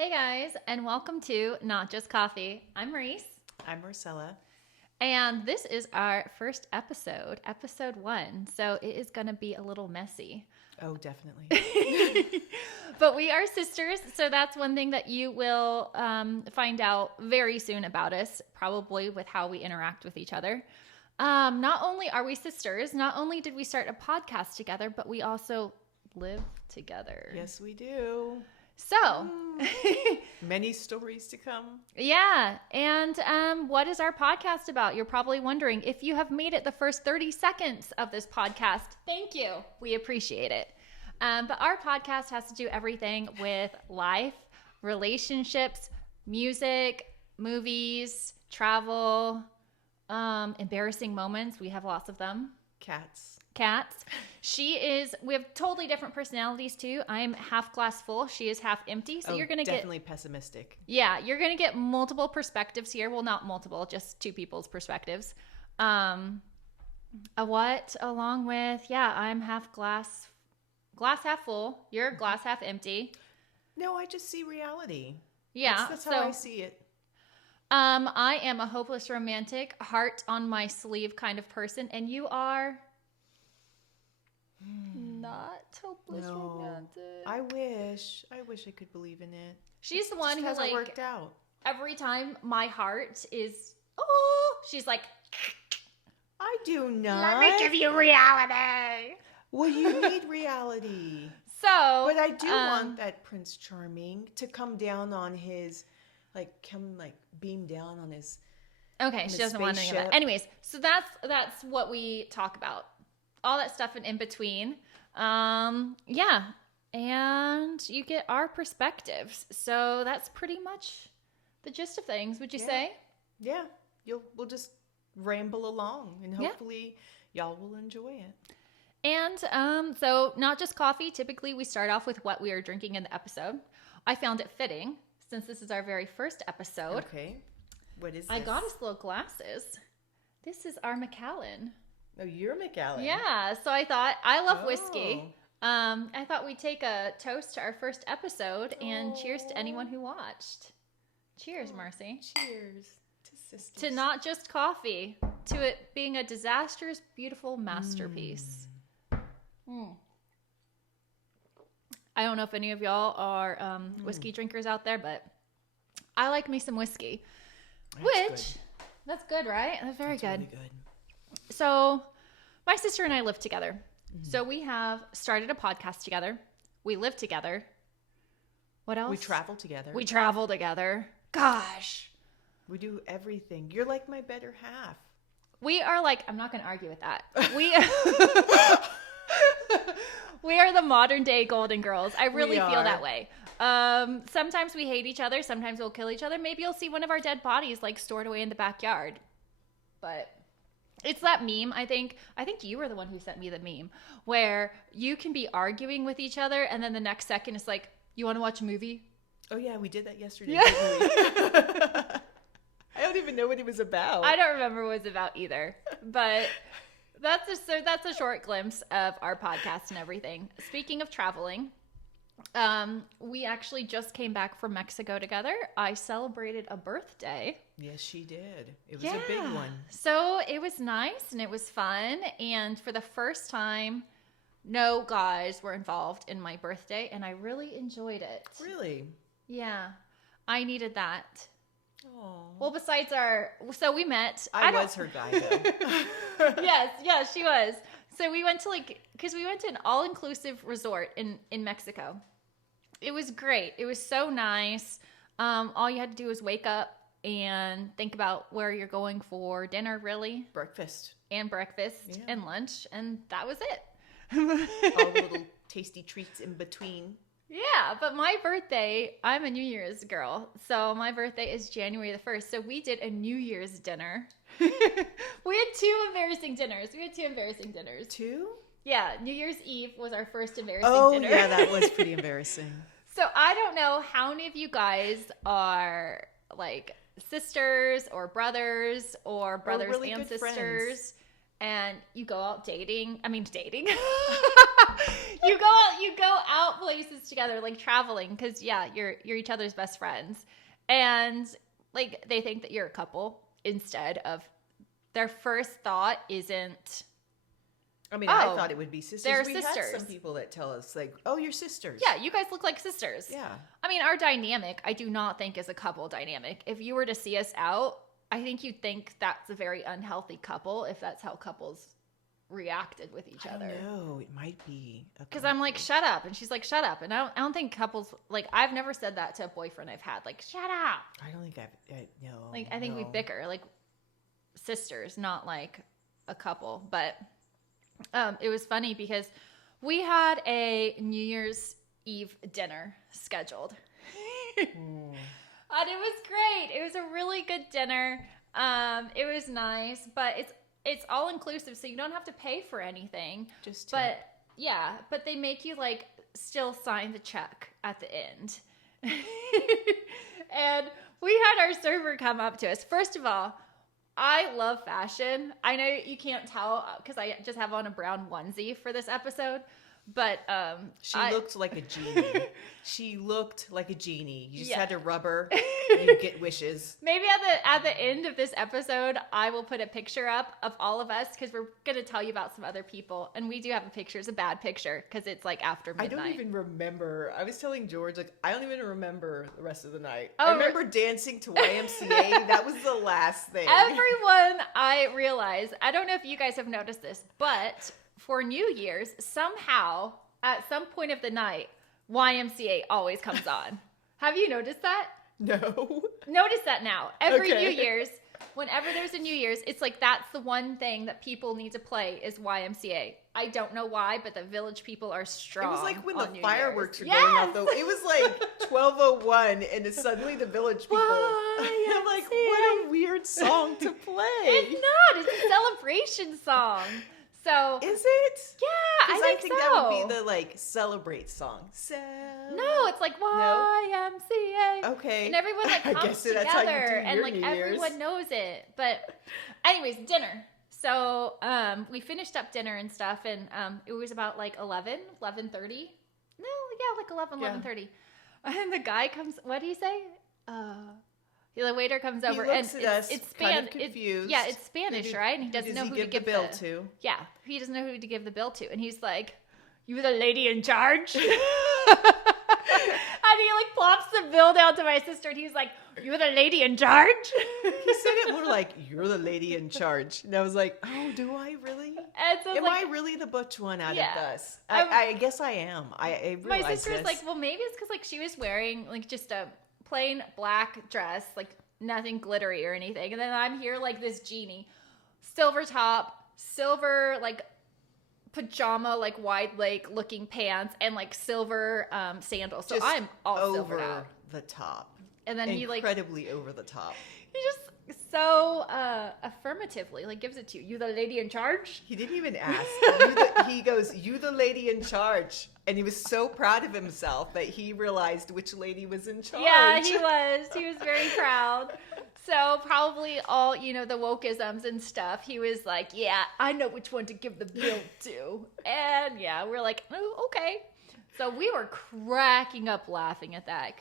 Hey guys, and welcome to Not Just Coffee. I'm Reese. I'm Marcella. And this is our first episode, episode 1. So it is going to be a little messy. Oh, definitely. But we are sisters, so that's one thing that you will find out very soon about us, probably with how we interact with each other. Not only are we sisters, not only did we start a podcast together, but we also live together. Yes, we do. So, many stories to come. Yeah. And what is our podcast about? You're probably wondering. If you have made it the first 30 seconds of this podcast, thank you. We appreciate it. But our podcast has to do everything with life, relationships, music, movies, travel, embarrassing moments. We have lots of them. Cats. We have totally different personalities too. I'm half glass full. She is half empty. So you're going to get definitely pessimistic. Yeah, you're going to get multiple perspectives here. Well, not multiple, just two people's perspectives. Along with, I'm half glass half full. You're glass half empty. No, I just see reality. Yeah. That's how I see it. I am a hopeless romantic, heart on my sleeve kind of person. And you are not hopeless romantic. I wish I could believe in it. She's the one who hasn't worked out. Every time my heart is, she's like, I do not. let me give you reality. Well, you need reality. So, but I do want that Prince Charming to come down on his, beam down on his. Okay, she doesn't want any of that. Anyways, so that's what we talk about. All that stuff in between. And you get our perspectives. So that's pretty much the gist of things, would you say? Yeah. We'll just ramble along and hopefully y'all will enjoy it. And so Not Just Coffee, typically we start off with what we are drinking in the episode. I found it fitting, since this is our very first episode. Okay. What is this? I got us little glasses. This is our Macallan. Oh, you're Macallan. Yeah, so I thought, I love whiskey. I thought we'd take a toast to our first episode and cheers to anyone who watched. Cheers, Marcy. Cheers to sisters. To Not Just Coffee, to it being a disastrous, beautiful masterpiece. I don't know if any of y'all are whiskey drinkers out there, but I like me some whiskey. That's good, right? That's very good. Really good. So my sister and I live together. Mm-hmm. So we have started a podcast together. We live together. What else? We travel together. We travel together. Gosh. We do everything. You're like my better half. We are I'm not going to argue with that. We are the modern day Golden Girls. I really feel that way. Sometimes we hate each other. Sometimes we'll kill each other. Maybe you'll see one of our dead bodies stored away in the backyard. But it's that meme, I think you were the one who sent me the meme, where you can be arguing with each other and then the next second it's like, you want to watch a movie? Oh yeah, we did that yesterday, didn't we? I don't even know what it was about. I don't remember what it was about either. But that's a short glimpse of our podcast and everything. Speaking of traveling, we actually just came back from Mexico together. I celebrated a birthday. Yes, she did. It was a big one. So it was nice and it was fun. And for the first time, no guys were involved in my birthday. And I really enjoyed it. Really? Yeah. I needed that. Oh. Well, besides so we met. I was her guy, though. Yes, she was. So we went to because we went to an all-inclusive resort in Mexico. It was great. It was so nice. All you had to do was wake up and think about where you're going for dinner, really. Breakfast. And lunch. And that was it. All the little tasty treats in between. Yeah, but my birthday, I'm a New Year's girl. So my birthday is January the 1st. So we did a New Year's dinner. We had two embarrassing dinners. Two? Yeah, New Year's Eve was our first embarrassing dinner. Oh, yeah, that was pretty embarrassing. So I don't know how many of you guys are sisters or brothers really and sisters. and you go out dating. You go out places together, like traveling, because you're each other's best friends, and like they think that you're a couple instead of their first thought isn't. I mean, I thought it would be sisters. They're we sisters. had some people that tell us like, "Oh, you're sisters." Yeah, you guys look like sisters. Yeah. I mean, our dynamic, I do not think is a couple dynamic. If you were to see us out, I think you'd think that's a very unhealthy couple if that's how couples reacted with each other. No, it might be. Because I'm like, shut up. And she's like, shut up. And I don't think couples, like, I've never said that to a boyfriend I've had. Like, shut up. I don't think no. Like, I think we bicker, like sisters, not like a couple. But it was funny because we had a New Year's Eve dinner scheduled. And it was great. It was a really good dinner. It was nice, but it's all inclusive, so you don't have to pay for anything. But they make you like still sign the check at the end. And we had our server come up to us. First of all, I love fashion. I know you can't tell because I just have on a brown onesie for this episode. But she looked like a genie. She looked like a genie. You just had to rub her and you get wishes. Maybe at the end of this episode, I will put a picture up of all of us because we're going to tell you about some other people. And we do have a picture. It's a bad picture because it's like after midnight. I don't even remember. I was telling George, like, I don't even remember the rest of the night. Oh, I remember dancing to YMCA. That was the last thing. Everyone, I realize, I don't know if you guys have noticed this, but for New Year's, somehow, at some point of the night, YMCA always comes on. Have you noticed that? No. Notice that now. Every New Year's, whenever there's a New Year's, it's like that's the one thing that people need to play is YMCA. I don't know why, but the Village people are strong. It was like when the New fireworks Year's. were going off, though. It was like 12:01, and it's suddenly the Village people. I'm like, what a weird song to play. It's not. It's a celebration song. So is it? Yeah, I think so. That would be the like celebrate song. No, it's like YMCA. Okay. And everyone like comes together and like everyone knows it. But anyways, dinner. So we finished up dinner and stuff, and it was about like 11:30. No, like 11:30. And the guy comes. What do you say? The waiter comes over he looks and at us, it's kind of confused. It's Spanish, right? And he doesn't know who to give the bill to. Yeah, he doesn't know who to give the bill to, and he's like, "You the lady in charge?" And he like plops the bill down to my sister, and he's like, "You're the lady in charge?" He said it more like, "You're the lady in charge," and I was like, "Oh, do I really? Am I really the butch one out of us?" I guess I am. I realize my sister was like, "Well, maybe it's because like she was wearing like just a plain black dress, like nothing glittery or anything, and then I'm here like this genie, silver top, silver like pajama, like wide leg looking pants, and like silver sandals. So just I'm all silvered out. The top, and then he like incredibly over the top. He just so affirmatively like gives it to you. You the lady in charge? He didn't even ask. He goes, "You the lady in charge," and he was so proud of himself that he realized which lady was in charge. Yeah, he was. He was very proud. So probably all the wokeisms and stuff. He was like, "Yeah, I know which one to give the bill to," and we're like, "Oh, okay." So we were cracking up laughing at that.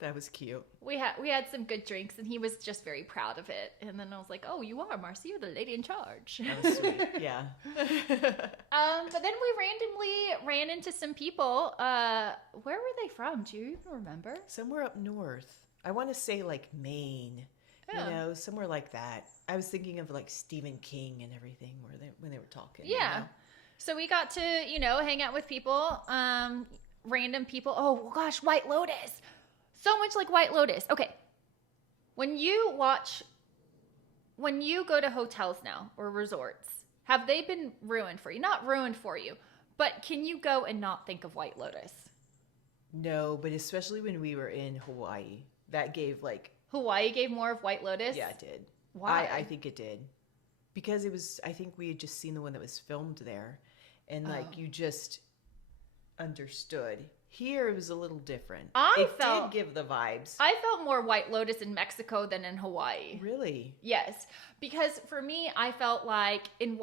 That was cute. We had some good drinks, and he was just very proud of it. And then I was like, "Oh, you are, Marcy. You're the lady in charge." That was sweet. Yeah. But then we randomly ran into some people. Where were they from? Do you even remember? Somewhere up north. I want to say like Maine. Yeah. Somewhere like that. I was thinking of like Stephen King and everything when they were talking. Yeah. So we got to hang out with people, random people. Oh gosh, White Lotus. So much like White Lotus. Okay. When you go to hotels now or resorts, have they been ruined for you? Not ruined for you, but can you go and not think of White Lotus? No, but especially when we were in Hawaii, that gave like... Hawaii gave more of White Lotus? Yeah, it did. Why? I think it did. Because I think we had just seen the one that was filmed there, and like you just understood. Here it was a little different. It did give the vibes. I felt more White Lotus in Mexico than in Hawaii. Really? Yes. Because for me, I felt like in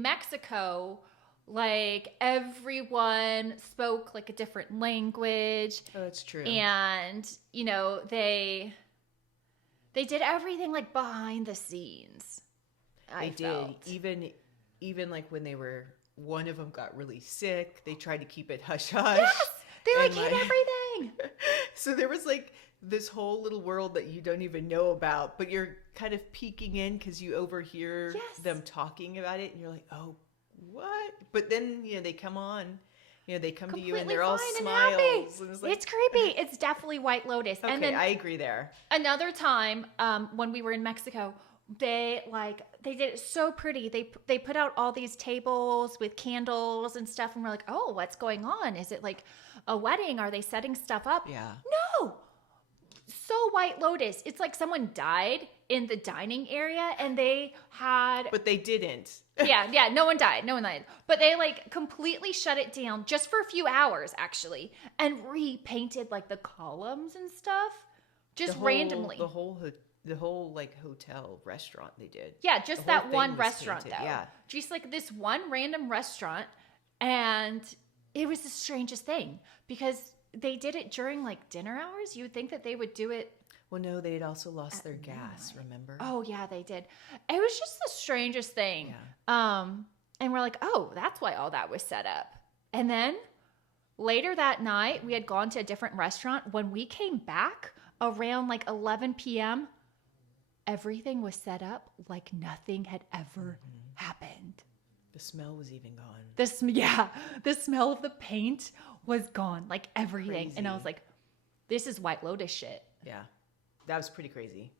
Mexico, like everyone spoke like a different language. Oh, that's true. And, you know, they did everything like behind the scenes. They did. Even like when one of them got really sick, they tried to keep it hush hush. Yes! They hid everything. So there was like this whole little world that you don't even know about, but you're kind of peeking in because you overhear them talking about it and you're like, oh, what? But then, you know, they come on, you know, they come to you and they're all smiles. And it's creepy. It's definitely White Lotus. Okay, and then I agree there. Another time, when we were in Mexico, they did it so pretty. They put out all these tables with candles and stuff, and we're like, oh, what's going on? Is it like a wedding? Are they setting stuff up? Yeah. No. So White Lotus. It's like someone died in the dining area, and they had. But they didn't. Yeah. No one died. But they like completely shut it down just for a few hours, actually, and repainted like the columns and stuff, just randomly. The whole like hotel restaurant they did. Yeah, just that one restaurant painted. though. Yeah. Just like this one random restaurant, and it was the strangest thing because they did it during like dinner hours. You would think that they would do it. Well, no, they had also lost their gas, remember? Oh yeah, they did. It was just the strangest thing. Yeah. And we're like, oh, that's why all that was set up. And then later that night, we had gone to a different restaurant. When we came back around like 11 p.m., everything was set up like nothing had ever happened. The smell was even gone. The smell of the paint was gone, like everything. Crazy. And I was like, this is White Lotus shit. Yeah, that was pretty crazy.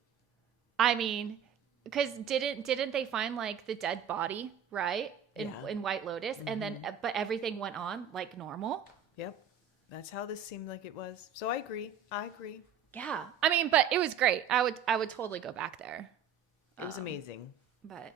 I mean, because didn't they find like the dead body, right? In White Lotus, and then but everything went on like normal. Yep, that's how this seemed like it was. So I agree. Yeah, I mean, but it was great. I would totally go back there. It was amazing. But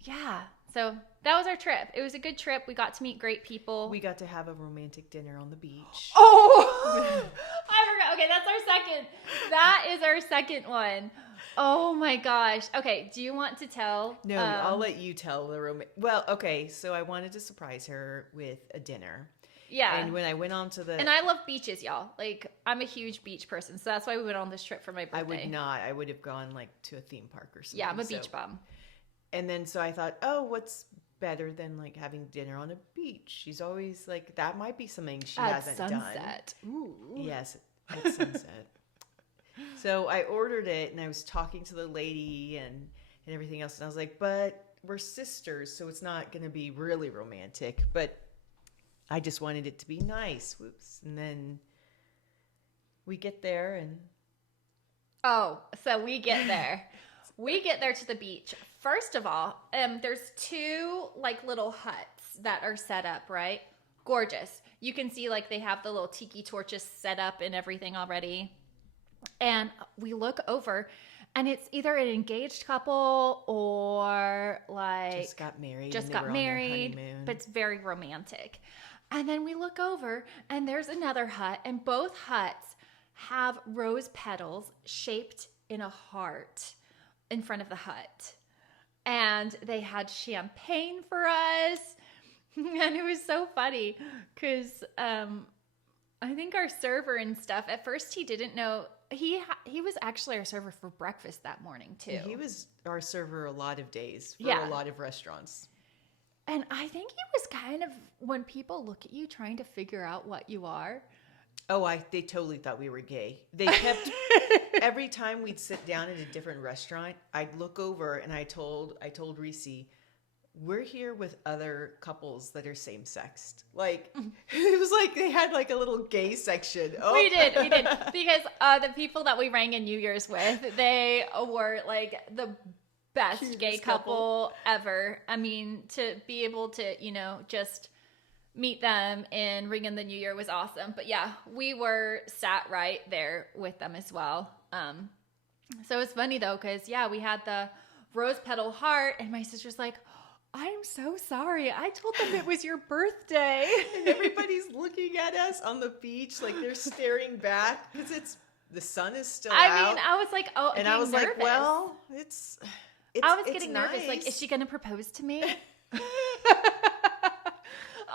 yeah, so that was our trip. It was a good trip. We got to meet great people. We got to have a romantic dinner on the beach. Oh, I forgot. Okay, that's our second. That is our second one. Oh my gosh. Okay, do you want to tell? No, I'll let you tell the Well, okay, so I wanted to surprise her with a dinner. Yeah. And when I went on to And I love beaches, y'all. Like, I'm a huge beach person, so that's why we went on this trip for my birthday. I would not. I would have gone, like, to a theme park or something. Yeah, I'm a beach bum. And then, so I thought, oh, what's better than, like, having dinner on a beach? She's always, like, that might be something she hasn't sunset. done. Ooh. Yes, at sunset. So I ordered it, and I was talking to the lady and everything else, and I was like, but we're sisters, so it's not going to be really romantic, but I just wanted it to be nice. Whoops. And then we get there and... Oh, so we get there. We get there to the beach. First of all, there's two like little huts that are set up, right? Gorgeous. You can see like they have the little tiki torches set up and everything already. And we look over and it's either an engaged couple or like... Just got married. But it's very romantic. And then we look over and there's another hut, and both huts have rose petals shaped in a heart in front of the hut. And they had champagne for us. And it was so funny because I think our server and stuff, at first he didn't know. He was actually our server for breakfast that morning too. He was our server a lot of days for a lot of restaurants. And I think he was kind of, when people look at you trying to figure out what you are. Oh, they totally thought we were gay. They kept, every time we'd sit down at a different restaurant, I'd look over and I told Reese, we're here with other couples that are same-sexed. Like, it was like they had like a little gay section. Oh. We did. Because the people that we rang in New Year's with, they were like the best cutest gay couple ever. I mean, to be able to, just meet them and ring in the New Year was awesome. But yeah, we were sat right there with them as well. So it's funny though, because we had the rose petal heart, and my sister's like, I'm so sorry. I told them it was your birthday. And everybody's looking at us on the beach like they're staring back because the sun is still out. I mean, I was like, oh, and I was nervous. like, well, it's I was it's getting nice. nervous. Like, is she going to propose to me?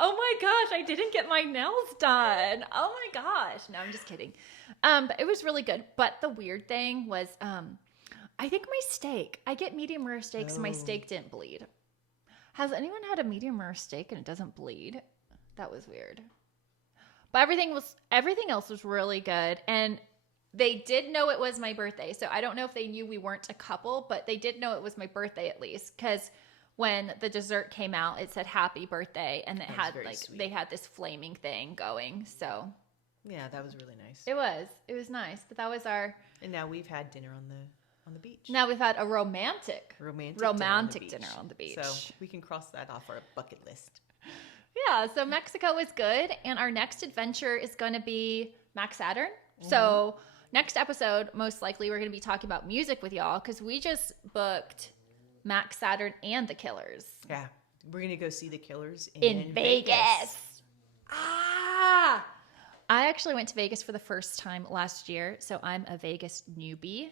Oh my gosh, I didn't get my nails done. Oh my gosh. No, I'm just kidding. But it was really good. But the weird thing was, I think my steak, I get medium rare steaks and my steak didn't bleed. Has anyone had a medium rare steak and it doesn't bleed? That was weird. But everything else was really good. And they did know it was my birthday. So I don't know if they knew we weren't a couple, but they did know it was my birthday at least. Because when the dessert came out, it said happy birthday. And it had like, sweet. they had this flaming thing going. So Yeah, that was really nice. it was nice. But that was our, And now we've had dinner on the beach. now we've had a romantic romantic dinner on the beach. So we can cross that off our bucket list. Yeah, so Mexico is good. And our next adventure is going to be Max Saturn. So next episode, most likely, we're going to be talking about music with y'all because we just booked Max Saturn and the Killers. Yeah, we're going to go see the Killers in Vegas. Ah! I actually went to Vegas for the first time last year, so I'm a Vegas newbie.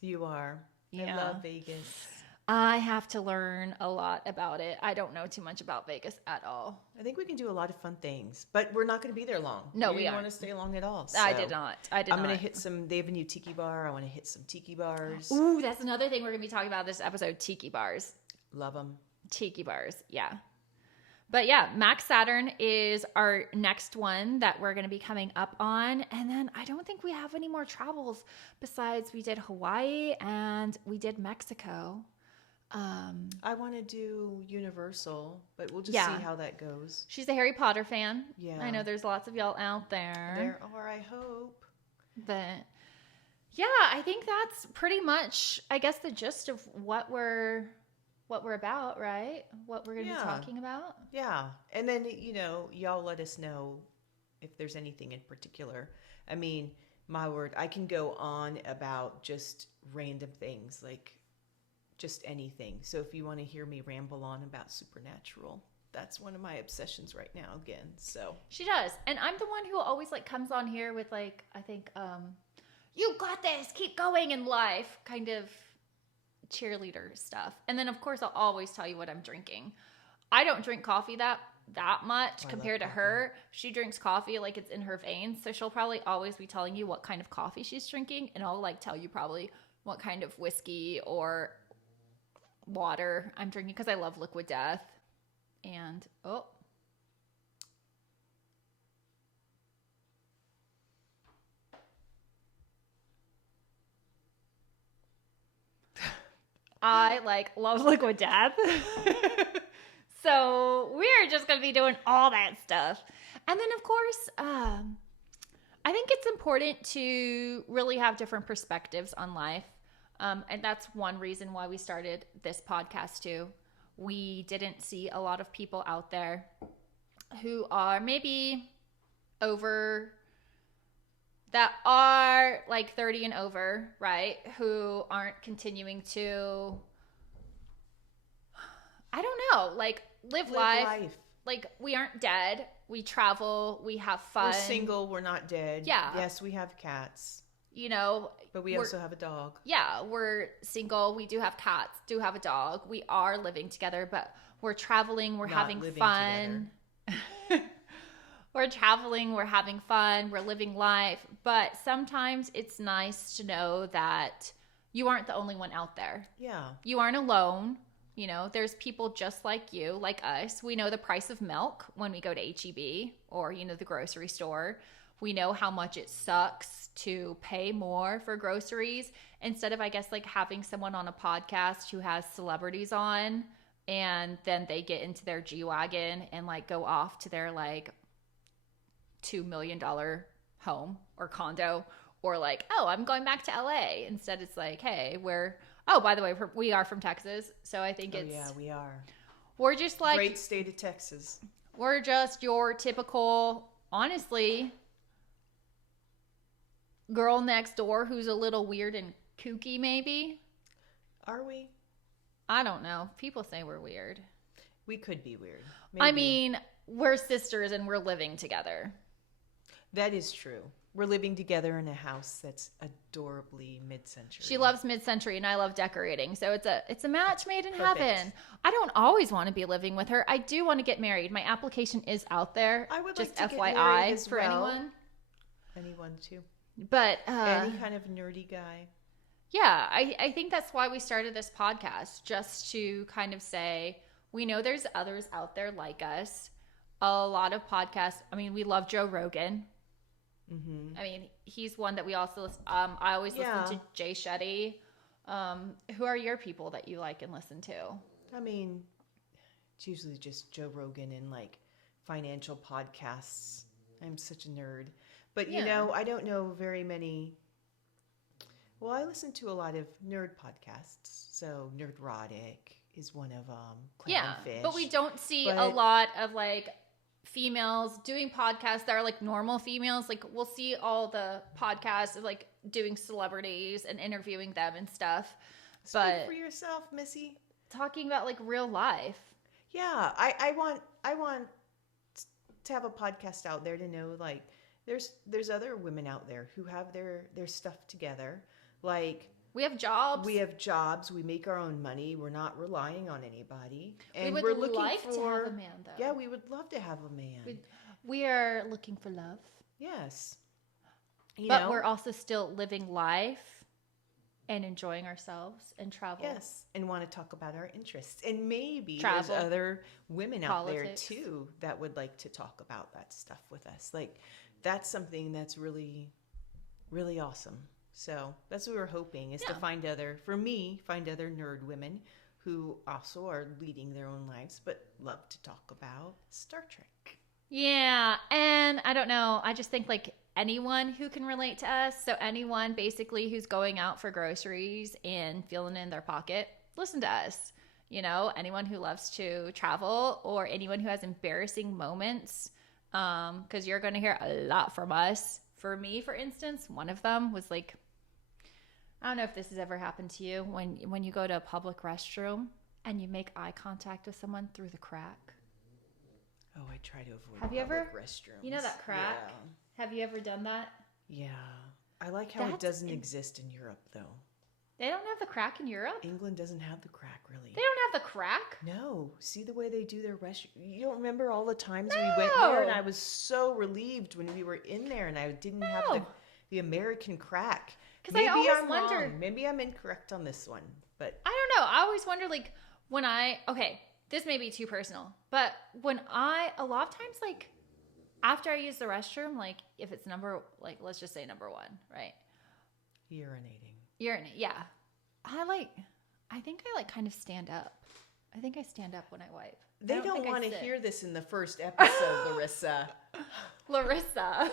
You are. Yeah. I love Vegas. I have to learn a lot about it. I don't know too much about Vegas at all. I think we can do a lot of fun things, but we're not going to be there long. No, we we didn't aren't. want to stay long at all. I so did not. I'm going to hit some, they have a new tiki bar. I want to hit some tiki bars. Ooh, that's another thing we're going to be talking about this episode, tiki bars. Love them. Tiki bars, yeah. But yeah, Max Saturn is our next one that we're going to be coming up on. And then I don't think we have any more travels besides we did Hawaii and we did Mexico. I want to do Universal, but we'll just Yeah. see how that goes. She's a Harry Potter fan. Yeah. I know there's lots of y'all out there. There are, I hope. But yeah, I think that's pretty much, I guess, the gist of what we're about, right? What we're going to be talking about. Yeah. And then, y'all let us know if there's anything in particular. I mean, my word, I can go on about just random things, like just anything. So if you want to hear me ramble on about supernatural, that's one of my obsessions right now again. So She does. And I'm the one who always like comes on here with like, I think, you got this, keep going in life, kind of cheerleader stuff. And then of course I'll always tell you what I'm drinking. I don't drink coffee that much compared to her. She drinks coffee like it's in her veins. So she'll probably always be telling you what kind of coffee she's drinking. And I'll like tell you probably what kind of whiskey or water I'm drinking because I love Liquid Death. And I like love Liquid Death. So we're just going to be doing all that stuff. And then of course, I think it's important to really have different perspectives on life. And that's one reason why we started this podcast too. We didn't see a lot of people out there who are maybe that are like 30 and over, right? Who aren't continuing to, I don't know, like live life. Like we aren't dead. We travel. We have fun. We're single. We're not dead. Yeah. Yes, we have cats. But we also have a dog. Yeah, we're single. We do have cats, do have a dog. We are living together, but we're traveling. We're having fun. We're traveling. We're having fun. We're living life. But sometimes it's nice to know that you aren't the only one out there. Yeah. You aren't alone. There's people just like you, like us. We know the price of milk when we go to H-E-B or, the grocery store. We know how much it sucks to pay more for groceries instead of, I guess, like having someone on a podcast who has celebrities on and then they get into their G-Wagon and like go off to their like $2 million home or condo or like, oh, I'm going back to LA. Instead, it's like, hey, by the way, we are from Texas. So I think yeah, we are. We're just like. Great state of Texas. We're just your typical, honestly, girl next door who's a little weird and kooky, maybe. Are we? I don't know. People say we're weird. We could be weird. I Maybe. mean, we're sisters and we're living together. That is true. We're living together in a house that's adorably mid-century. She loves mid-century and I love decorating. So it's a match made in Perfect. heaven. I don't always want to be living with her. I do want to get married. My application is out there. I would just like to FYI get married as for well. anyone. Anyone too. But Any kind of nerdy guy. yeah, I think that's why we started this podcast, just to kind of say, we know there's others out there like us. A lot of podcasts. I mean, we love Joe Rogan. Mm-hmm. I mean, he's one that we also listen. I always listen to Jay Shetty. Who are your people that you like and listen to? I mean, it's usually just Joe Rogan and like financial podcasts. I'm such a nerd. But, you know, I don't know very many. Well, I listen to a lot of nerd podcasts. So Nerdrotic is one of them. But we don't see a lot of like females doing podcasts that are like normal females. Like we'll see all the podcasts of like doing celebrities and interviewing them and stuff. Speak but for yourself, Missy. Talking about like real life. Yeah, I want to have a podcast out there to know like there's other women out there who have their stuff together. Like we have jobs. We make our own money. We're not relying on anybody. And we would like to have a man, though. Yeah, we would love to have a man. We are looking for love. Yes. But we're also still living life and enjoying ourselves and travel. Yes, and want to talk about our interests. And maybe travel. There's other women out Politics. there, too, that would like to talk about that stuff with us. Like, that's something that's really, really awesome. So that's what we're hoping is to find other nerd women who also are leading their own lives, but love to talk about Star Trek. Yeah. And I don't know. I just think like anyone who can relate to us. So anyone basically who's going out for groceries and feeling in their pocket, listen to us. You know, anyone who loves to travel or anyone who has embarrassing moments, because you're going to hear a lot from us. For me, for instance, one of them was like, I don't know if this has ever happened to you when you go to a public restroom and you make eye contact with someone through the crack. Oh, I try to avoid Have you ever restrooms. You know that crack? Yeah. Have you ever done that? Yeah. I like how it doesn't exist in Europe, though. They don't have the crack in Europe? England doesn't have the crack, really. They don't have the crack? No. See the way they do their restroom? You don't remember all the times we went there? And I was so relieved when we were in there and I didn't have the American crack. Because I always wondered. Wrong. Maybe I'm incorrect on this one, but I don't know. I always wonder, like, this may be too personal, but a lot of times, like, after I use the restroom, like, if it's let's just say number 1, right? Urinating, yeah. I think I kind of stand up. I think I stand up when I wipe. They don't want to hear this in the first episode, Larissa.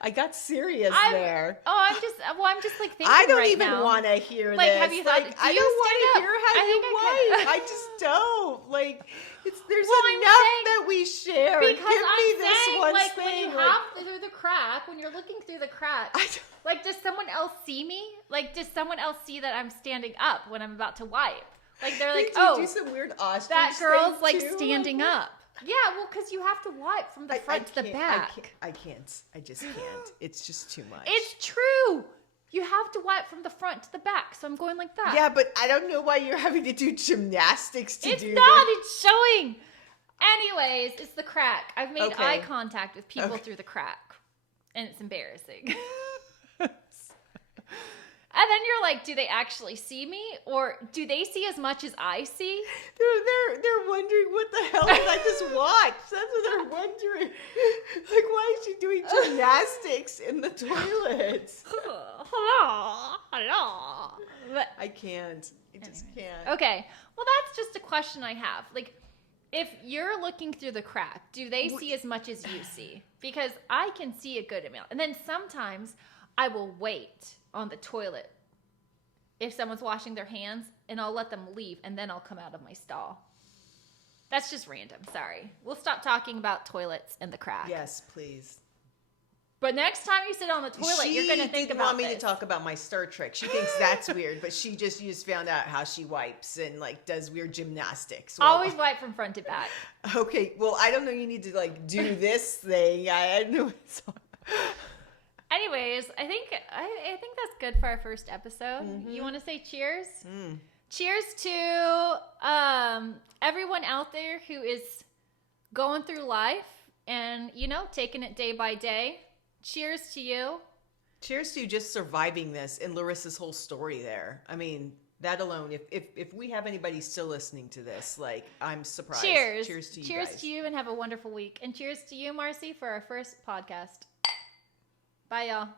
I got serious there. Oh, I'm just like thinking I don't right even want to hear this. Have you thought? I don't want to hear how you wipe. I just don't. Like, there's enough that we share. Because Give me this one like, thing. when you hop through the crack, when you're looking through the crack, like, does someone else see me? Like, does someone else see that I'm standing up when I'm about to wipe? Like, they're like, do some weird ostrich that girl's like too? standing up. Yeah, well, because you have to wipe from the front to the back. I can't. I just can't. It's just too much. It's true. You have to wipe from the front to the back. So I'm going like that. Yeah, but I don't know why you're having to do gymnastics to do this. It's not. It's showing. Anyways, it's the crack. I've made eye contact with people through the crack. And it's embarrassing. And then you're like, do they actually see me? Or do they see as much as I see? They're wondering what the hell did I just watch? That's what they're wondering. Like, why is she doing gymnastics in the toilets? Hello. But, I can't. I just can't. Okay. Well, that's just a question I have. Like, if you're looking through the crack, do they see as much as you see? Because I can see a good amount. And then sometimes I will wait on the toilet if someone's washing their hands, and I'll let them leave, and then I'll come out of my stall. That's just random. Sorry. We'll stop talking about toilets and the crack. Yes, please. But next time you sit on the toilet, you're going to think about She didn't want me to talk about my Star Trek. She thinks that's weird, but you just found out how she wipes and like does weird gymnastics. Well, always wipe from front to back. Okay, well, I don't know. You need to like do this thing. I know it's. Anyways, I think that's good for our first episode. Mm-hmm. You want to say cheers? Cheers to everyone out there who is going through life and, you know, taking it day by day. Cheers to you. Cheers to you just surviving this and Larissa's whole story there. I mean, that alone, if we have anybody still listening to this, like, I'm surprised. Cheers. Cheers to you Cheers guys. to you and have a wonderful week. And cheers to you, Marcy, for our first podcast. Bye, y'all.